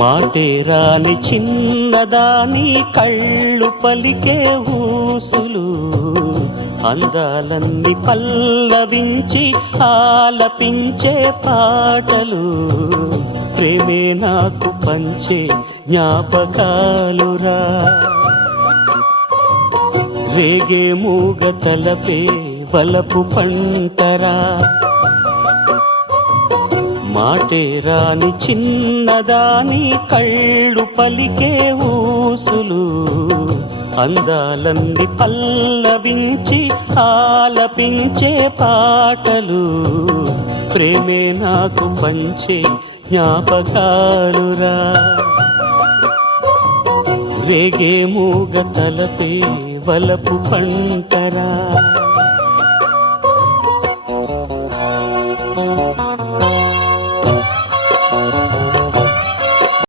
మాటే రాని చిన్నదాని కళ్ళు పలికే ఊసులు, అందాలన్నీ పల్లవించి ఆలపించే పాటలు, ప్రేమే నాకు పంచే జ్ఞాపకాలురా. రేగే మూగ తలపే వలపు పంటరా, మాటే రాని చిన్నదాని కళ్ళు పలికే ఊసులు, అందాలన్నీ పల్లవించి ఆలపించే పాటలు, ప్రేమే నాకు పంచే జ్ఞాపకాలురా. రేగే మూగ తలపే వలపు పంటరా.